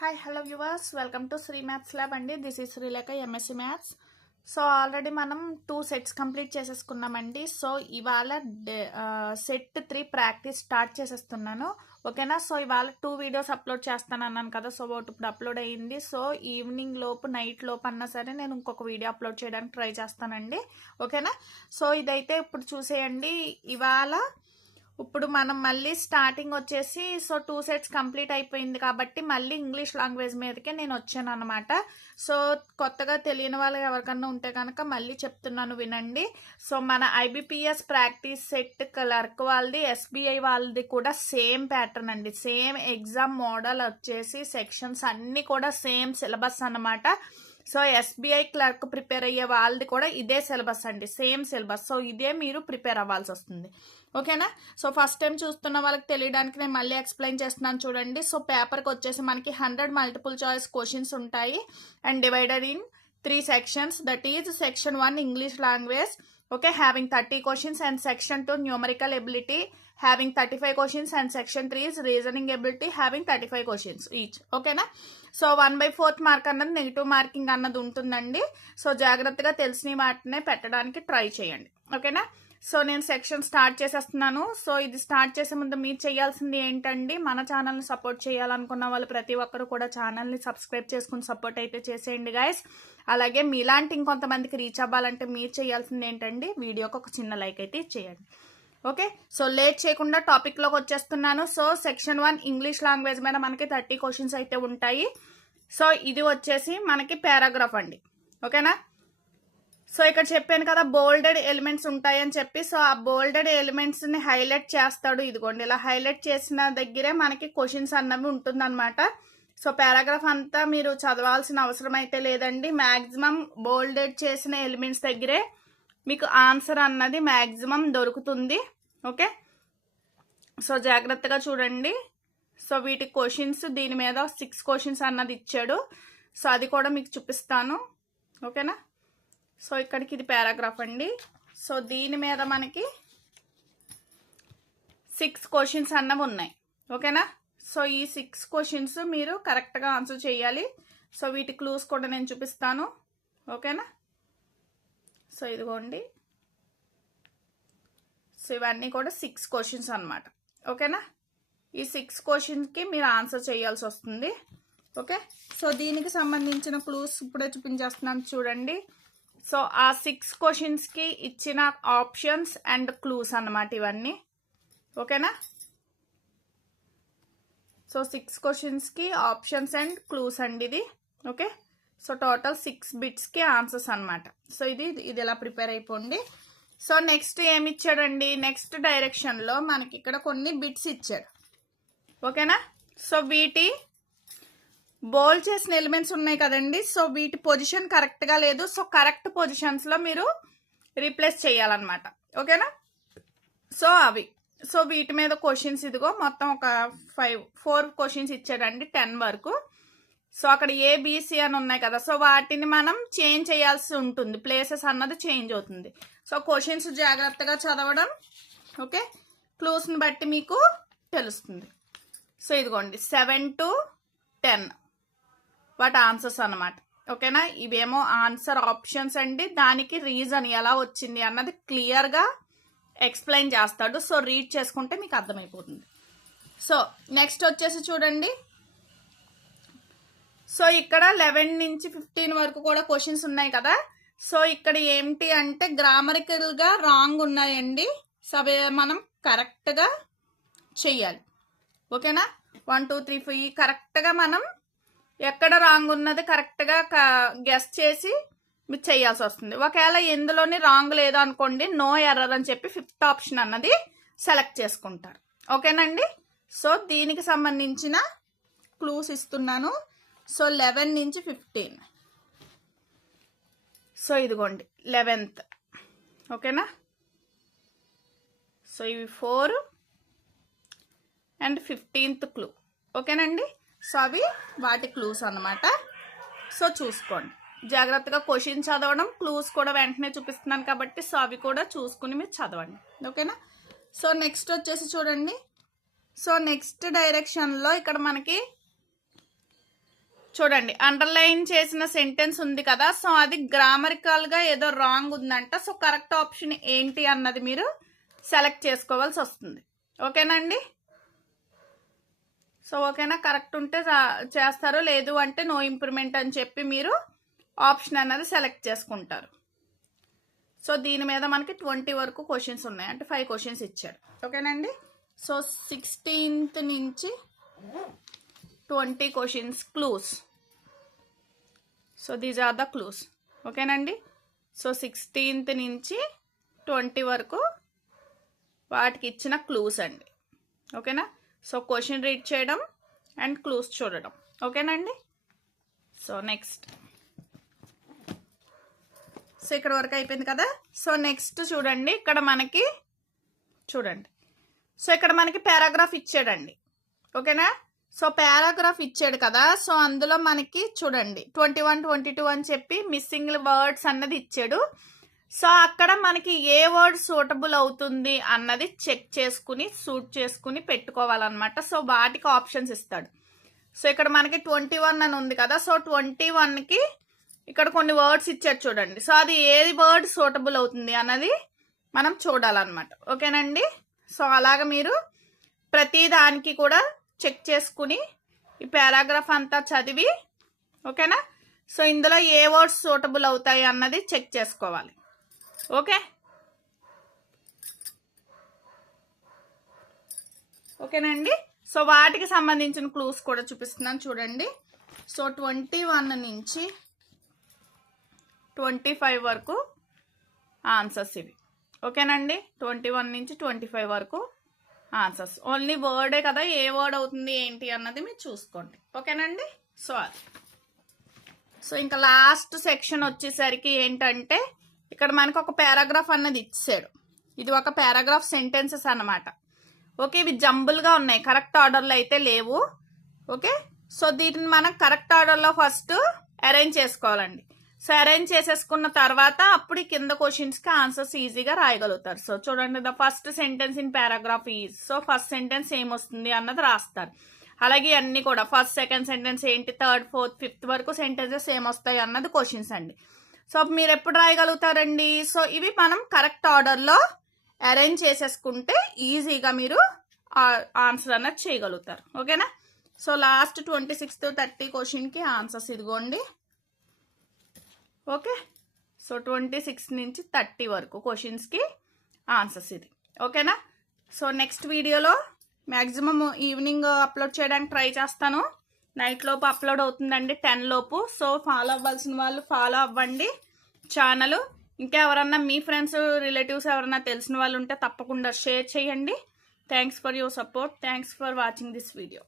Hi hello viewers, welcome to Sri maths lab అండి. This is Srilekha MSc maths. So already మనం 2 sets complete చేసేసుకున్నామండి. So ఇవాళ set 3 practice start చేసేస్తున్నాను, ఓకేనా. So ఇవాళ 2 వీడియోస్ అప్లోడ్ చేస్తాను అన్నాను కదా. సో ఒకటి ఇప్పుడు అప్లోడ్ అయ్యింది. సో ఈవినింగ్ లోపు నైట్ లోపు అన్నా సరే నేను ఇంకొక వీడియో అప్లోడ్ చేయడానికి ట్రై చేస్తానండి, ఓకేనా. సో ఇదైతే ఇప్పుడు చూసేయండి. ఇప్పుడు మనం మళ్ళీ స్టార్టింగ్ వచ్చేసి 2 సెట్స్ కంప్లీట్ అయిపోయింది కాబట్టి మళ్ళీ ఇంగ్లీష్ లాంగ్వేజ్ మీదకే నేను వచ్చాను అనమాట. సో కొత్తగా తెలియని వాళ్ళు ఎవరికన్నా ఉంటే కనుక మళ్ళీ చెప్తున్నాను, వినండి. సో మన ఐబిపిఎస్ ప్రాక్టీస్ సెట్ క్లర్క్ వాళ్ళది, ఎస్బీఐ వాళ్ళది కూడా సేమ్ ప్యాటర్న్ అండి. సేమ్ ఎగ్జామ్ మోడల్ వచ్చేసి సెక్షన్స్ అన్నీ కూడా సేమ్ సిలబస్ అన్నమాట. సో ఎస్బీఐ క్లర్క్ ప్రిపేర్ అయ్యే వాళ్ళది కూడా ఇదే సిలబస్ అండి, సేమ్ సిలబస్. సో ఇదే మీరు ప్రిపేర్ అవ్వాల్సి వస్తుంది, ఓకేనా. సో ఫస్ట్ టైం చూస్తున్న వాళ్ళకి తెలియడానికి నేను మళ్ళీ ఎక్స్ప్లెయిన్ చేస్తున్నాను చూడండి. సో పేపర్కి వచ్చేసి మనకి 100 మల్టిపుల్ చాయిస్ క్వశ్చన్స్ ఉంటాయి and divided in 3 sections. That is section 1 English language, okay, having 30 questions, and section 2 numerical ability having 35 questions, and section 3 is reasoning ability having 35 questions each, ఓకేనా. So 1/4 mark అన్నది negative marking అన్నది ఉంటుందండి. So జాగ్రత్తగా తెలిసిన వాటినే పెట్టడానికి try చేయండి, ఓకేనా. సో నేను సెక్షన్ స్టార్ట్ చేసేస్తున్నాను. సో ఇది స్టార్ట్ చేసే ముందు మీరు చేయాల్సింది ఏంటండి, మన ఛానల్ని సపోర్ట్ చేయాలనుకున్న వాళ్ళు ప్రతి ఒక్కరు కూడా ఛానల్ని సబ్స్క్రైబ్ చేసుకుని సపోర్ట్ అయితే చేసేయండి గైస్. అలాగే మీలాంటి ఇంకొంతమందికి రీచ్ అవ్వాలంటే మీరు చేయాల్సింది ఏంటండి, వీడియోకి ఒక చిన్న లైక్ అయితే చేయండి, ఓకే. సో లేట్ చేయకుండా టాపిక్లోకి వచ్చేస్తున్నాను. సో సెక్షన్ 1 ఇంగ్లీష్ లాంగ్వేజ్ మీద మనకి 30 క్వశ్చన్స్ అయితే ఉంటాయి. సో ఇది వచ్చేసి మనకి పారాగ్రాఫ్ అండి, ఓకేనా. సో ఇక్కడ చెప్పాను కదా బోల్డెడ్ ఎలిమెంట్స్ ఉంటాయని చెప్పి. సో ఆ బోల్డెడ్ ఎలిమెంట్స్ని హైలైట్ చేస్తాడు, ఇదిగోండి ఇలా హైలైట్ చేసిన దగ్గరే మనకి క్వశ్చన్స్ అన్నవి ఉంటుందన్నమాట. సో పారాగ్రాఫ్ అంతా మీరు చదవాల్సిన అవసరం అయితే లేదండి. మ్యాక్సిమం బోల్డెడ్ చేసిన ఎలిమెంట్స్ దగ్గరే మీకు ఆన్సర్ అన్నది మ్యాక్సిమం దొరుకుతుంది, ఓకే. సో జాగ్రత్తగా చూడండి. సో వీటి క్వశ్చన్స్ దీని మీద 6 క్వశ్చన్స్ అన్నది ఇచ్చాడు. సో అది కూడా మీకు చూపిస్తాను, ఓకేనా. సో ఇక్కడికి ఇది పారాగ్రాఫ్ అండి. సో దీని మీద మనకి 6 క్వశ్చన్స్ అన్నవి ఉన్నాయి, ఓకేనా. సో ఈ 6 క్వశ్చన్స్ మీరు కరెక్ట్గా ఆన్సర్ చేయాలి. సో వీటి క్లూస్ కూడా నేను చూపిస్తాను, ఓకేనా. సో ఇదిగోండి. సో ఇవన్నీ కూడా 6 క్వశ్చన్స్ అన్నమాట, ఓకేనా. ఈ 6 క్వశ్చన్స్కి మీరు ఆన్సర్ చేయాల్సి వస్తుంది, ఓకే. సో దీనికి సంబంధించిన క్లూస్ ఇప్పుడే చూపించేస్తున్నాను చూడండి. సో ఆ 6 క్వశ్చన్స్కి ఇచ్చిన ఆప్షన్స్ అండ్ క్లూస్ అన్నమాట ఇవన్నీ, ఓకేనా. సో 6 క్వశ్చన్స్కి ఆప్షన్స్ అండ్ క్లూస్ అండి ఇది, ఓకే. సో టోటల్ 6 బిట్స్కి ఆన్సర్స్ అనమాట. సో ఇది ఇలా ప్రిపేర్ అయిపోండి. సో నెక్స్ట్ ఏమి ఇచ్చాడండి, నెక్స్ట్ డైరెక్షన్లో మనకి ఇక్కడ కొన్ని బిట్స్ ఇచ్చాడు, ఓకేనా. సో వీటి బోల్డ్ చేసిన ఎలిమెంట్స్ ఉన్నాయి కదండి. సో వీటి పొజిషన్ కరెక్ట్గా లేదు. సో కరెక్ట్ పొజిషన్స్లో మీరు రీప్లేస్ చేయాలన్నమాట, ఓకేనా. సో అవి సో వీటి మీద క్వశ్చన్స్ ఇదిగో మొత్తం ఒక 4 క్వశ్చన్స్ ఇచ్చాడండి 10 వరకు. సో అక్కడ ఏబిసి అని ఉన్నాయి కదా. సో వాటిని మనం చేంజ్ చేయాల్సి ఉంటుంది, ప్లేసెస్ అన్నది చేంజ్ అవుతుంది. సో క్వశ్చన్స్ జాగ్రత్తగా చదవడం, ఓకే. క్లూస్ని బట్టి మీకు తెలుస్తుంది. సో ఇదిగోండి 7 to 10 వాటి ఆన్సర్స్ అన్నమాట, ఓకేనా. ఇవేమో ఆన్సర్ ఆప్షన్స్ అండి. దానికి రీజన్ ఎలా వచ్చింది అన్నది క్లియర్గా ఎక్స్ప్లెయిన్ చేస్తాడు. సో రీడ్ చేసుకుంటే మీకు అర్థమైపోతుంది. సో నెక్స్ట్ వచ్చేసి చూడండి. సో ఇక్కడ 11 నుంచి 15 వరకు కూడా క్వశ్చన్స్ ఉన్నాయి కదా. సో ఇక్కడ ఏంటి అంటే గ్రామరికల్గా రాంగ్ ఉన్నాయండి. సో అవి మనం కరెక్ట్గా చెయ్యాలి, ఓకేనా. 1 2 3 4 కరెక్ట్గా మనం ఎక్కడ రాంగ్ ఉన్నది కరెక్ట్గా గెస్ చేసి మీరు చేయాల్సి వస్తుంది. ఒకవేళ ఎందులోని రాంగ్ లేదు అనుకోండి, నో ఎర్రర్ అని చెప్పి 5th ఆప్షన్ అన్నది సెలెక్ట్ చేసుకుంటారు, ఓకేనండి. సో దీనికి సంబంధించిన క్లూస్ ఇస్తున్నాను. సో 11 నుంచి 15. సో ఇదిగోండి 11th, ఓకేనా. సో ఇవి 4 అండ్ 15th క్లూ, ఓకేనండి. సో అవి వాటి క్లూస్ అన్నమాట. సో చూసుకోండి జాగ్రత్తగా క్వశ్చన్ చదవడం, క్లూస్ కూడా వెంటనే చూపిస్తున్నాను కాబట్టి సో అవి కూడా చూసుకుని మీరు చదవండి, ఓకేనా. సో నెక్స్ట్ వచ్చేసి చూడండి. సో నెక్స్ట్ డైరెక్షన్లో ఇక్కడ మనకి చూడండి అండర్లైన్ చేసిన సెంటెన్స్ ఉంది కదా, సో అది గ్రామరికల్గా ఏదో రాంగ్ ఉందంట. సో కరెక్ట్ ఆప్షన్ ఏంటి అన్నది మీరు సెలెక్ట్ చేసుకోవాల్సి వస్తుంది. ఓకేనండి. సో ఓకేనా, కరెక్ట్ ఉంటే చేస్తారు, లేదు అంటే నో ఇంప్రూవ్మెంట్ అని చెప్పి మీరు ఆప్షన్ అన్నది సెలెక్ట్ చేసుకుంటారు. సో దీని మీద మనకి 20 వరకు క్వశ్చన్స్ ఉన్నాయి, అంటే 5 క్వశ్చన్స్ ఇచ్చాడు. ఓకేనండి. సో 16th నుంచి 20 questions clues. So these are the clues. ఓకేనండి. సో 16th నుంచి 20 వరకు వాటికి ఇచ్చిన క్లూస్ అండి. ఓకేనా. సో క్వశ్చన్ రీడ్ చేయడం అండ్ క్లూస్ చూడడం. ఓకేనండి. సో నెక్స్ట్, సో ఇక్కడ వరకు అయిపోయింది కదా. సో నెక్స్ట్ చూడండి, ఇక్కడ మనకి చూడండి, సో ఇక్కడ మనకి పారాగ్రాఫ్ ఇచ్చాడండి. ఓకేనా. సో పారాగ్రాఫ్ ఇచ్చాడు కదా, సో అందులో మనకి చూడండి 21, 22 అని చెప్పి మిస్సింగ్ వర్డ్స్ అన్నది ఇచ్చాడు. సో అక్కడ మనకి ఏ వర్డ్ సూటబుల్ అవుతుంది అన్నది చెక్ చేసుకుని సూట్ చేసుకుని పెట్టుకోవాలన్నమాట. సో వాటికి ఆప్షన్స్ ఇస్తాడు. సో ఇక్కడ మనకి 21 అని ఉంది కదా, సో 21కి ఇక్కడ కొన్ని వర్డ్స్ ఇచ్చాడు చూడండి. సో అది ఏది వర్డ్ సూటబుల్ అవుతుంది అన్నది మనం చూడాలన్నమాట. ఓకేనండి. సో అలాగ మీరు ప్రతి దానికి కూడా చెక్ చేసుకుని ఈ పారాగ్రాఫ్ అంతా చదివి, ఓకేనా, సో ఇందులో ఏ వర్డ్స్ సూటబుల్ అవుతాయి అన్నది చెక్ చేసుకోవాలి. ఓకే, ఓకేనండి. సో వాటికి సంబంధించిన క్లూస్ కూడా చూపిస్తున్నాను చూడండి. సో 21 నుంచి 25 వరకు ఆన్సర్స్ ఇవి. ఓకేనండి. 21 నుంచి 25 వరకు ఆన్సర్స్. ఓన్లీ వర్డే కదా, ఏ వర్డ్ అవుతుంది ఏంటి అన్నది మీరు చూసుకోండి. ఓకేనండి. సో అది. సో ఇంకా లాస్ట్ సెక్షన్ వచ్చేసరికి ఏంటంటే ఇక్కడ మనకు ఒక పారాగ్రాఫ్ అన్నది ఇచ్చాడు. ఇది ఒక పారాగ్రాఫ్ సెంటెన్సెస్ అన్నమాట. ఓకే, ఇవి జంబుల్గా ఉన్నాయి, కరెక్ట్ ఆర్డర్లో అయితే లేవు. ఓకే, సో దీటిని మనం కరెక్ట్ ఆర్డర్లో ఫస్ట్ అరేంజ్ చేసుకోవాలండి. సో అరేంజ్ చేసేసుకున్న తర్వాత అప్పుడు కింద క్వశ్చన్స్కి ఆన్సర్స్ ఈజీగా రాయగలుగుతారు. సో చూడండి, the first sentence in paragraph is. So first sentence ఏమొస్తుంది అన్నది రాస్తారు. అలాగే అన్ని కూడా ఫస్ట్ సెకండ్ సెంటెన్స్ ఏంటి, థర్డ్ ఫోర్త్ ఫిఫ్త్ వరకు సెంటెన్సెస్ ఏమొస్తాయి అన్నది క్వశ్చన్స్ అండి. సో మీరు ఎప్పుడు రాయగలుగుతారండి? సో ఇవి మనం కరెక్ట్ ఆర్డర్లో అరేంజ్ చేసేసుకుంటే ఈజీగా మీరు ఆన్సర్ అన్నది చేయగలుగుతారు. ఓకేనా. సో లాస్ట్ 26 to 30 క్వశ్చన్కి ఆన్సర్స్ ఇదిగోండి. ఓకే, సో 26 నుంచి 30 వరకు క్వశ్చన్స్కి ఆన్సర్స్ ఇది. ఓకేనా. సో నెక్స్ట్ వీడియోలో మ్యాక్సిమం ఈవినింగ్ అప్లోడ్ చేయడానికి ట్రై చేస్తాను. నైట్ లోపు అప్లోడ్ అవుతుందండి, 10 లోపు. సో ఫాలో అవ్వాల్సిన వాళ్ళు ఫాలో అవ్వండి ఛానల్. ఇంకా ఎవరన్నా మీ ఫ్రెండ్స్ రిలేటివ్స్ ఎవరన్నా తెలిసిన వాళ్ళు ఉంటే తప్పకుండా షేర్ చేయండి. Thanks for your support. Thanks for watching this video.